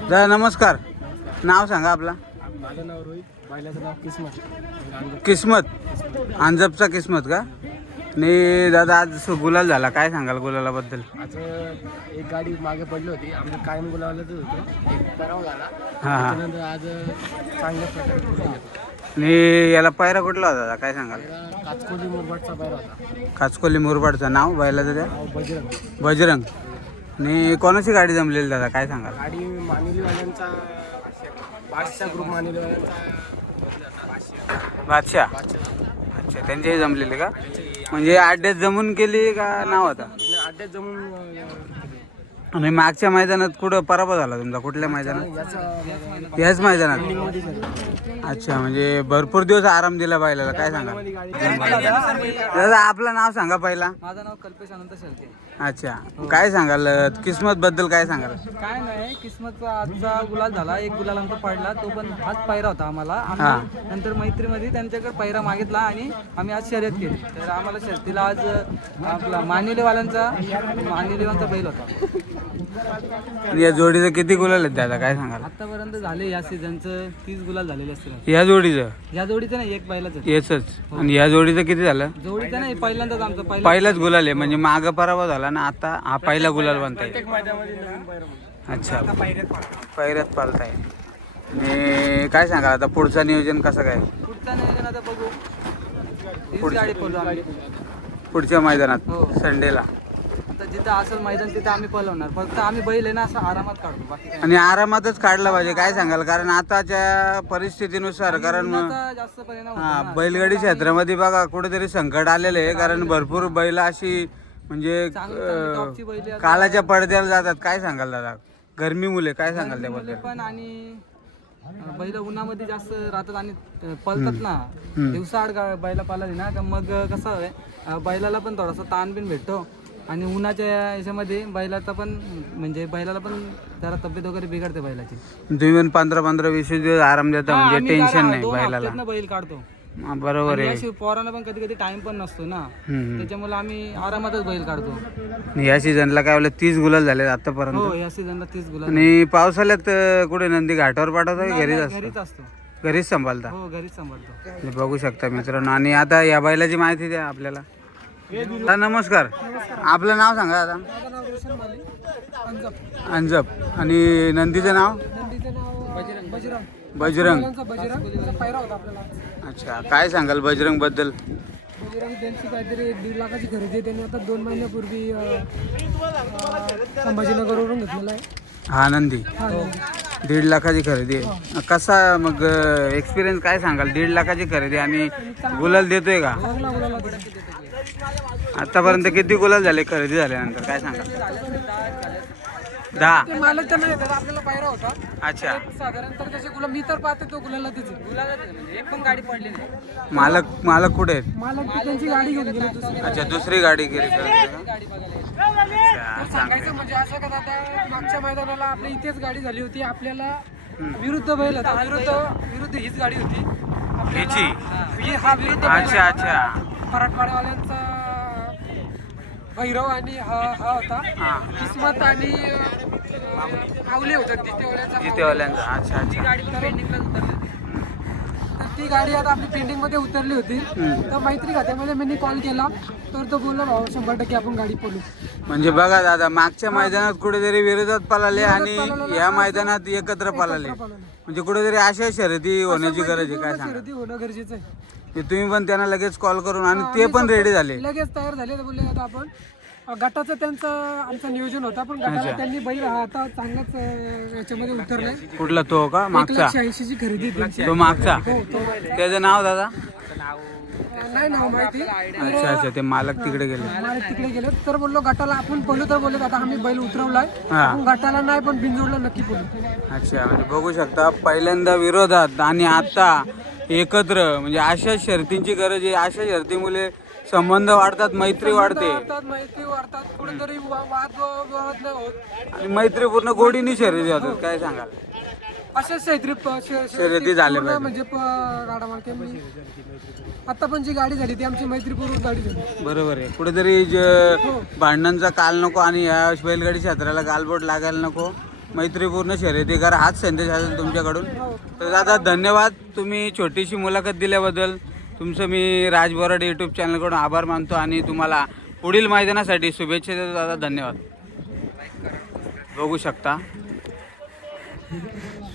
दादा नमस्कार. नाव सांगा आपला. माझं नाव रोहित, बैलाचं नाव किस्मत. किस्मत, अंजपचा किस्मत का? आणि दादा आज गुलाल झाला, काय सांगाल गुलालाबद्दल? आज एक गाडी मागे पडली होती, आम्ही कायम गुलावलाच होतो, एक पराव झाला. हां हां. त्यानंतर आज चांगल्या प्रकारे गुलाल घेतला. आणि याला पायरा कुठला होता दादा, काय सांगाल? त्याला काचकोली मुरबाडचा पैरा होता. काचकोली मुरबाडचं नाव बैलाचं त्या? नाव बजरंग. बजरंग. आणि कोणाची गाडी जमलेली दादा, काय सांगाल? गाडी मानिलीवाल्यांचा बादशाह ग्रुप मानिलीवाल्यांचा बादशाह. अच्छा, त्यांच्याही जमलेली का? म्हणजे अड्ड्यात जमून केली का नाव होता? अड्ड्यात जमून आणि मागच्या मैदानात कुठं पराभव झाला तुमचा, कुठल्या मैदानात? याच मैदानात. अच्छा, म्हणजे भरपूर दिवस आराम दिला बैलाला, काय सांगा दादा? आपलं नाव सांगा पहिला. माझं नाव कल्पेश अनंत शेळके. अच्छा, काय सांगाल किस्मत बद्दल, काय सांगाल? काय नाही, किस्मतचा आजचा गुलाल झाला, एक गुलाल आमचा पडला, तो पण हाच पायरा होता आम्हाला. आम्ही नंतर मैत्रीमध्ये त्यांच्याकडे पायरा मागितला आणि आम्ही आज शर्यत केली. तर आम्हाला शर्यतीला आज आपला मानिलेवाल्यांचा बैल होता. या जोडीचं किती गुलाल आहेत दादा, काय सांगाल? आतापर्यंत झाले या सीझनचं 30 गुलाल झालेले असतील. या जोडीचं? या जोडीचं नाही, एक बैलाचं. येच. आणि या जोडीचं किती झालं? जोडीचं नाही, पहिल्यांदाच आमचं पहिलाच गुलाल आहे, म्हणजे माग पराभव झाला ना, आता हा पहिला गुलाल बनताय. अच्छा, पैऱ्यात पालताय. आणि काय सांगा आता पुढचं नियोजन कसं काय? पुढचा नियोजन आता बघू. हीच गाडी पळू आम्ही पुढच्या मैदानात हो. संडेला. आता जिथं असेल मैदान तिथे आम्ही पळवणार, फक्त आम्ही बैल आहे ना असं आरामात काढतो, बाकी काही आणि आरामातच काढला पाहिजे, काय सांगाल? कारण आताच्या परिस्थितीनुसार, कारण उन्हाचा जास्त परिणाम होतो हा ना. बैलगाडी क्षेत्रामध्ये बघा कुठेतरी संकट आलेलं आहे, कारण भरपूर बैल अशी म्हणजे चांगली टॉपची बैल आहेत. कालाच्या पडद्याला जातात, काय सांगाल दादा? गरमी मुले काय सांगाल त्याबद्दल? पण आणि बैल उन्हामध्ये जास्त राहतात आणि पळतात ना, दिवसाआड बैला पाळली ना, तर मग कसं आहे बैलाला पण थोडासा ताण बिन भेटतो आणि उन्हाच्या याच्यामध्ये बैलाचा पण म्हणजे बैलाला पण जरा तब्येत वगैरे बिघडते बैलाची. तुम्ही पण 15-20 दिवस आराम देता, म्हणजे टेन्शन नाही बैलाला. बैल काढतो. बरोबर आहे. याशिवाय पोरांना पण कधी कधी टाइम पण नसतो ना, त्याच्यामुळे आम्ही आरामातच बैल काढतो. या सीझनला काय बोललं 30 गुलाल झाले आतापर्यंत. हो, या सीझनला 30 गुलाल. आणि पावसाळ्यात कुठे नंदी घाटावर पाठवता की घरीच घरीच असतो? असतो. घरीच सांभाळता. हो, घरीच सांभाळतो. हे बघू शकता मित्रांनो. आणि आता या बैलाची माहिती द्या आपल्याला. नमस्कार, आपलं नाव सांगा आता. अंजप. आणि नंदीचं नाव? बजरंग. अच्छा, काय सांगाल बजरंग बद्दल? बजरंग त्यांची काहीतरी 1.5 लाखाची खरेदी आहे. त्यांनी आता 2 महिन्यापूर्वी संभाजीनगरवरून घेतलेला आहे. हा नंदी 1.5 लाखाची खरेदी आहे. कसा मग एक्सपिरियन्स काय सांगाल? 1.5 लाखाची खरेदी आणि गुलाल देतोय का? आतापर्यंत किती गुलाल झाले खरेदी झाल्यानंतर, काय सांगाल? 10. मालक तर नाही, त्याचा आपल्याला पायरा होता. अच्छा, साधारण तर त्याचे गुलाल मी तर पाहते, तो गुलाला त्याचे म्हणजे एक पण गाडी पडली नाही. मालक कुठे आहेत? मालक त्यांची गाडी घेऊन गेली दुसरी. अच्छा, दुसरी गाडी गेली का? गाडी बघायला सांगायचं म्हणजे असं का आता मागच्या मैदानाला आपल्या इथेच गाडी झाली होती, आपल्याला विरुद्ध बैल होता, विरुद्ध हीच गाडी होती हिची? हा विरुद्ध बैल अच्छा अच्छा. मराठवाड्यावाल्यांचा भैरव आणि हा होता किस्मत आणि माऊली होता जितेवाल्यांचा. अच्छा अच्छा. गाडी पेंडिंगलाच उतरली होती. तर ती गाडी आता आपली पेंडिंग मध्ये उतरली होती. तर मैत्री खात्यामध्ये मी कॉल केला, तर तो बोलला भाऊ 100% आपण गाडी पळू. म्हणजे बघा दादा, मागच्या मैदानात कुठेतरी विरोधात पळाले आणि या मैदानात एकत्र पळाले, म्हणजे कुठेतरी अशा शर्यती होण्याची गरज आहे, काय सांगा? खरेदी होणं गरजेचं आहे. तुम्ही पण त्यांना लगेच कॉल करून आणि ते पण रेडी झाले, लगेच तयार झाले. तर बोलले आता आपण गटाचं त्यांचं आमचं नियोजन होतं, पण गटाला त्यांनी बैल आता चांगलाच याच्यामध्ये उतरलाय. कुठला तो का मागचा? 1,80,000 ची खरेदी त्यांची. तो मागचा, त्याचं नाव दादा? नाही नाव माहिती. अच्छा अच्छा, ते मालक तिकडे गेले. मालक तिकडे गेले. तर बोललो गटाला आपण बोलू, तर बोलले आता आम्ही बैल उतरवलाय, आपण गटाला नाही पण बिनजोडला नक्की बोलू. अच्छा, म्हणजे बघू शकता पहिल्यांदा विरोधात आणि आता एकत्र, म्हणजे अशा शर्तींची गरज आहे. अशा शर्तीमुळे संबंध वाढतात, मैत्री वाढते मैत्री वाढतात, कुठेतरी वाद नाही होत आणि मैत्रीपूर्ण गोडीने शर्यती होतात, काय सांगाल? असेच शर्यती झाल्या पाहिजे. म्हणजे गाडा मालकी आता पण जी गाडी झाली ती आमची मैत्रीपूर्वक गाडी झाली. बरोबर आहे. कुठेतरी भांडणांचा काल नको आणि या बैलगाडी क्षेत्राला गालबोट लागायला नको. मैत्रीपूर्ण शर्यती करा, हाच संदेश असेल तुमच्याकडून. तर दादा धन्यवाद, तुम्ही छोटीशी मुलाखत दिल्याबद्दल तुमचं मी राज बोराडे यूट्यूब चॅनलकडून आभार मानतो आणि तुम्हाला पुढील मैदानासाठी शुभेच्छा देतो दादा. धन्यवाद. बघू शकता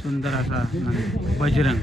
सुंदर असा बजरंग.